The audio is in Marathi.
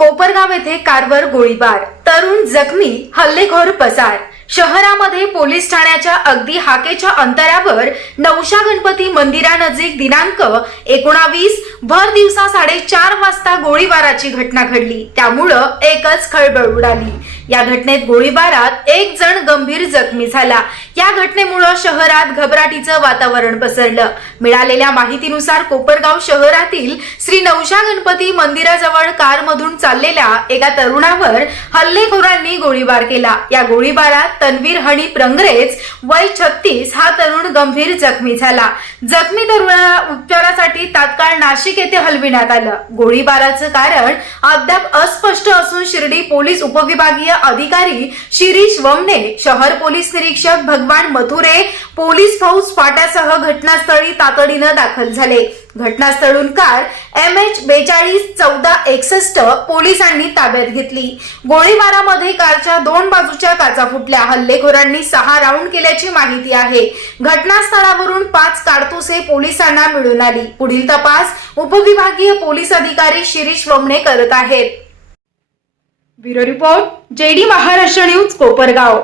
कोपरगाव येथे कारवर गोळीबार. तरुण जखमी हल्लेखोर पसार. शहरामध्ये पोलीस ठाण्याच्या अगदी हाकेच्या अंतरावर नवशा गणपती मंदिरानजीक दिनांक एकोणावीस भर दिवसा साडेचार वाजता गोळीबाराची घटना घडली. त्यामुळं एकच खळबळ उडाली. या घटनेत गोळीबारात एक जण गंभीर जखमी झाला. या घटनेमुळं शहरात घबराटीचं वातावरण पसरलं. मिळालेल्या माहितीनुसार कोपरगाव शहरातील श्री नवशा गणपती मंदिराजवळ कारमधून चाललेल्या एका तरुणावर हल्लेखोरांनी गोळीबार केला. या गोळीबारात तन्वीर हणी रंगरेज वय छत्तीस हा तरुण गंभीर जखमी झाला. जखमी तरुणाला उपचारासाठी तात्काळ नाशिक येथे हलविण्यात आलं. गोळीबाराचं कारण अद्याप अस्पष्ट असून शिर्डी पोलीस उपविभागीय अधिकारी शिरीष वमने शहर पोलीस निरीक्षक भगवान मथुरे पोलीस फौज फाट्यासह घटनास्थळी तातडीनं दाखल झाले. घटनास्थळून कार एम एच बेचाळीस चौदा एकसष्ट पोलिसांनी ताब्यात घेतली. गोळीबारामध्ये कारच्या बाजूच्या काचा फुटल्या हल्लेखोरांनी सहा राऊंड केल्याची माहिती आहे. घटनास्थळावरून पाच काडतुसे पोलिसांना मिळून आली. पुढील तपास उपविभागीय पोलीस अधिकारी शिरीष वमणे करत आहेत. Bureau report JD Maharashtra news Kopargaon.